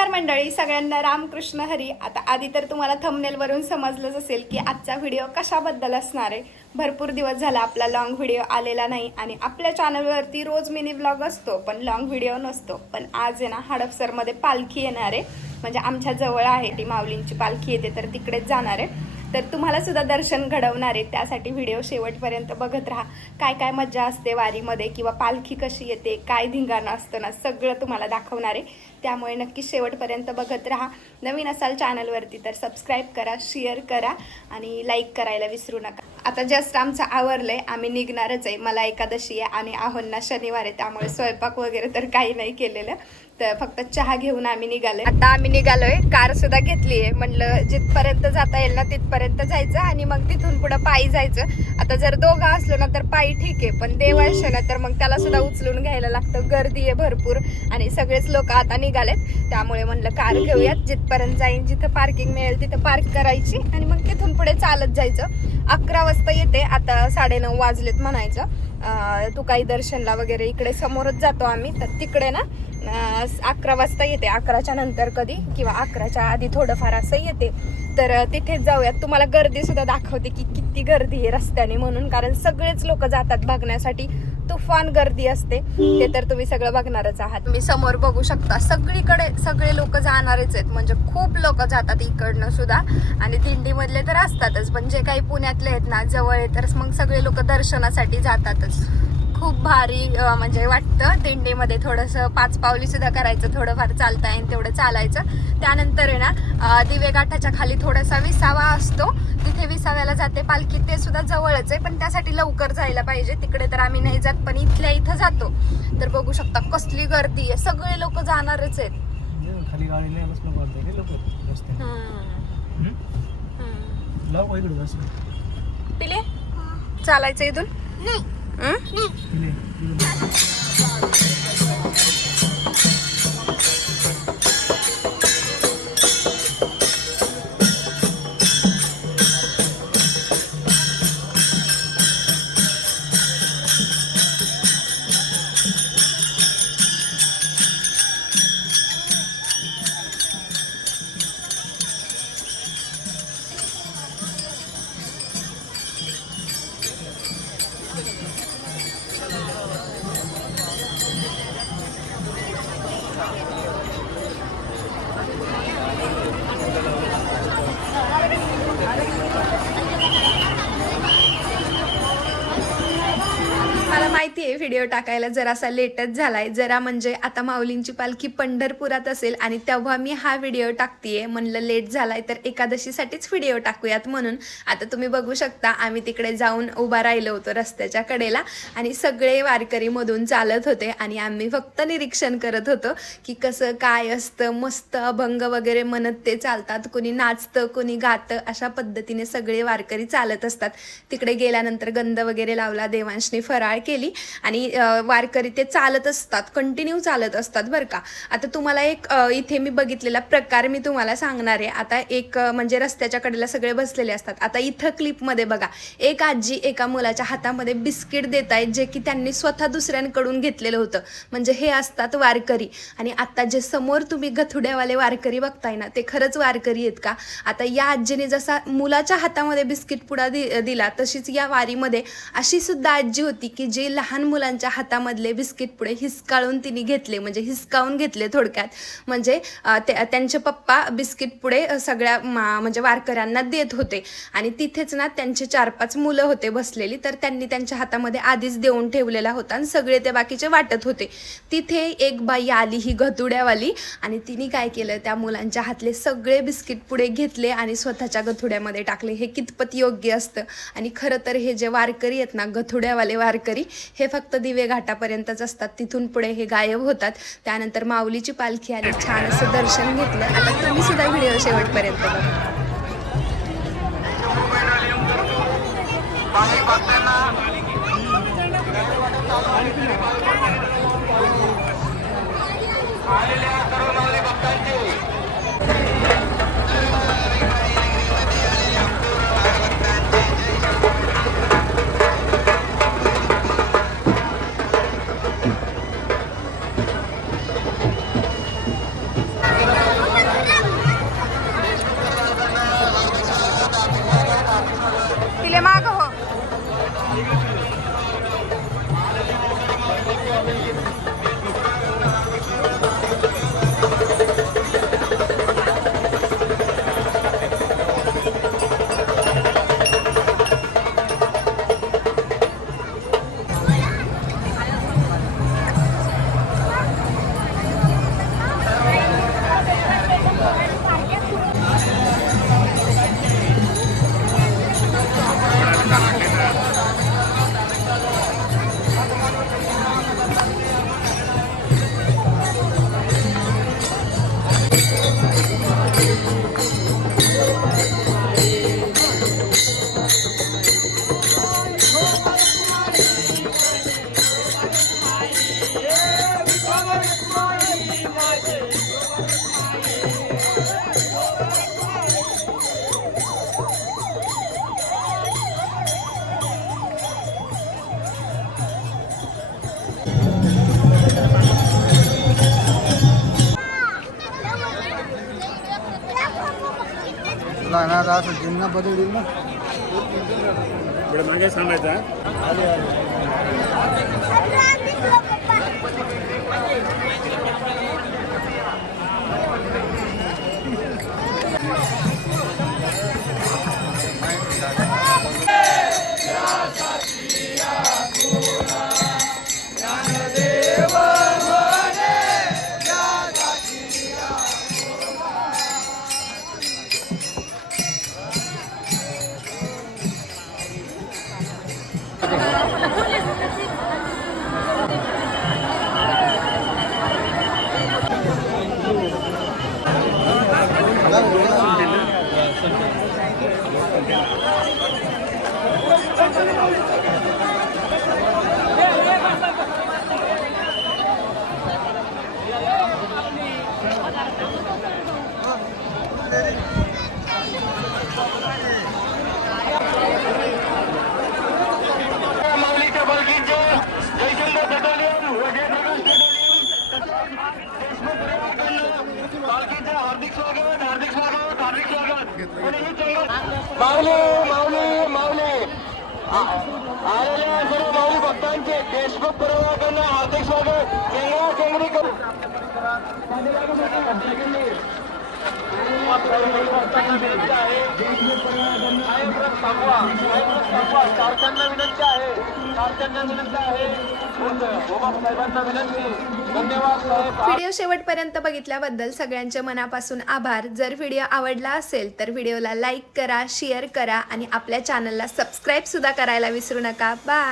नमस्कार मंडळी, सगळ्यांना रामकृष्ण हरी. आता आधी तर तुम्हाला थंबनेलवरून समजलंच असेल की आजचा व्हिडिओ कशाबद्दल असणार आहे. भरपूर दिवस झाला आपला लॉंग व्हिडिओ आलेला नाही आणि आपल्या चॅनलवरती रोज मिनी व्लॉग असतो पण लॉंग व्हिडिओ नसतो. पण आज आहे ना हडपसरमध्ये पालखी येणार आहे, म्हणजे आमच्या जवळ आहे ती माऊलींची पालखी येते तर तिकडेच जाणार आहे. तर तुम्हाला सुद्धा दर्शन घडवणार आहे, त्यासाठी व्हिडिओ शेवटपर्यंत बघत राहा. काय काय मजा असते वारीमध्ये किंवा पालखी कशी येते, काय धिंगाणं असतं ना, सगळं तुम्हाला दाखवणार आहे. त्यामुळे नक्की शेवटपर्यंत बघत राहा. नवीन असाल चॅनलवरती तर सबस्क्राईब करा, शेअर करा आणि लाईक करायला विसरू नका. आता जस्ट आमचं आवरलंय, आम्ही निघणारच आहे. मला एकादशी आहे आणि आहोंना शनिवार आहे, त्यामुळे स्वयंपाक वगैरे तर काही नाही केलेलं, तर फक्त चहा घेऊन आम्ही निघालोय. आता आम्ही निघालोय, कार सुद्धा घेतली आहे. म्हणलं जिथपर्यंत जाता येईल ना तिथपर्यंत जायचं आणि मग तिथून पुढे पायी जायचं. आता जर दोघं असलो ना तर पायी ठीक आहे, पण देव असलं ना तर मग त्याला सुद्धा उचलून घ्यायला लागतं. गर्दी आहे भरपूर आणि सगळेच लोक आता निघालेत, त्यामुळे म्हणलं कार घेऊयात. जिथपर्यंत जाईन, जिथं पार्किंग मिळेल तिथं पार्क करायची आणि मग तिथून पुढे चालत जायचं. 11 वाजता येते, आता 9:30 वाजलेत म्हणायचं. तू काही दर्शनला वगैरे इकडे समोरच जातो आम्ही, तर तिकडे ना 11 वाजता येते. 11च्या नंतर कधी किंवा 11च्या आधी थोडंफार असं येते, तर तिथेच जाऊयात. तुम्हाला गर्दी सुद्धा दाखवते की किती गर्दी आहे रस्त्याने म्हणून, कारण सगळेच लोक जातात बघण्यासाठी. तुफान गर्दी असते, ते तर तुम्ही सगळं बघणारच आहात. तुम्ही समोर बघू शकता, सगळीकडे सगळे लोक जाणारच आहेत, म्हणजे खूप लोक जातात इकडनं सुद्धा. आणि दिंडीमधले तर असतातच, पण जे काही पुण्यातले आहेत ना जवळ आहे, तर मग सगळे लोक दर्शनासाठी जातातच. खूप भारी म्हणजे वाटतं. दिंडीमध्ये थोडंसं 5 पावली सुद्धा करायचं, थोडंफार चालता येईल तेवढं चालायचं. त्यानंतर आहे ना दिवेघाटाच्या खाली थोडासा विसावा असतो, तिथे विसाव्याला जाते पालखी. ते सुद्धा जवळच आहे, पण त्यासाठी लवकर जायला पाहिजे. तिकडे तर आम्ही नाही जात, पण इथल्या इथं जातो. तर बघू शकता कसली गर्दी आहे, सगळे लोक जाणारच आहेत. खाली गाडी नाही बसलं पाहते लोक रस्त्याने. पिले चालायचं इथून नाही. मला माहिती आहे व्हिडिओ टाकायला जरासा लेटच झालाय, जरा म्हणजे आता माऊलींची पालखी पंढरपुरात असेल आणि तेव्हा मी हा व्हिडिओ टाकतेय. म्हणलं लेट झालाय तर एकादशीसाठीच व्हिडिओ टाकूयात म्हणून. आता तुम्ही बघू शकता, आम्ही तिकडे जाऊन उभा राहिलो होतो रस्त्याच्या कडेला आणि सगळे वारकरी मधून चालत होते आणि आम्ही फक्त निरीक्षण करत होतो की कसं काय असतं. मस्त अभंग वगैरे म्हणत ते चालतात, कोणी नाचतं कोणी गातं, अशा पद्धतीने सगळे वारकरी चालत असतात. तिकडे गेल्यानंतर गंध वगैरे लावला, देवांशने फराळ केली आणि वारकरी ते चालत असतात, कंटिन्यू चालत असतात बरं का. आता तुम्हाला एक इथे मी बघितलेला प्रकार मी तुम्हाला सांगणार आहे. आता एक म्हणजे रस्त्याच्या कडेला सगळे बसलेले असतात. आता इथं क्लिपमध्ये बघा, एक आजी एका मुलाच्या हातामध्ये बिस्किट देत आहेत, जे की त्यांनी स्वतः दुसऱ्यांकडून घेतलेलं होतं. म्हणजे हे असतात वारकरी. आणि आता जे समोर तुम्ही गथुड्यावाले वारकरी बघताय ना, ते खरंच वारकरी आहेत का? आता या आजीने जसा मुलाच्या हातामध्ये बिस्किट पुडा दिला, तशीच या वारीमध्ये अशी सुद्धा आजी होती की जे लहान मुलांच्या हातामधले बिस्किट पुडे हिसकाळून तिने घेतले, म्हणजे हिसकावून घेतले थोडक्यात. म्हणजे त्यांचे पप्पा बिस्किट पुडे सगळ्या म्हणजे वारकऱ्यांना देत होते आणि तिथेच ना त्यांचे 4-5 मुलं होते बसलेली, तर त्यांनी त्यांच्या हातामध्ये आधीच देऊन ठेवलेला होता आणि सगळे ते बाकीचे वाटत होते. तिथे एक बाई आली, ही गथुड्यावाली, आणि तिने काय केलं, त्या मुलांच्या हातले सगळे बिस्किट पुडे घेतले आणि स्वतःच्या गथुड्यामध्ये टाकले. हे कितपत योग्य असतं? आणि खरं तर हे जे वारकरी आहेत ना, गथुड्यावाले वारकरी, हे फक्त दिवे घाटापर्यंतच असतात, तिथून पुढे हे गायब होतात. त्यानंतर माऊलीची पालखी आली, छान असं दर्शन घेतलं. आता तुम्ही सुद्धा व्हिडिओ शेवटपर्यंत बघा. असं ज्यांना बदल येईल ना थोडं मागे सांगायचा. माऊलीच्या बलकींचे जयशंकर बटालियन पालखीचे हार्दिक स्वागत, हार्दिक स्वागत, हार्दिक स्वागत. माऊली माऊली माऊली आलेल्या सर्व माऊली भक्तांचे देशमुख परिवाराकडून हार्दिक स्वागत. केंद्रा केंद्री करू विनंती आहे. चारच्यांना विनंती आहे. चारच्यांना विनंती आहे. साहेबांना विनंती. धन्यवाद साहेब. व्हिडिओ शेवटपर्यंत बघितल्याबद्दल सगळ्यांचे मनापासून आभार. जर व्हिडिओ आवडला असेल तर व्हिडिओला लाईक करा, शेअर करा आणि आपल्या चॅनलला सबस्क्राईब सुद्धा करायला विसरू नका. बाय.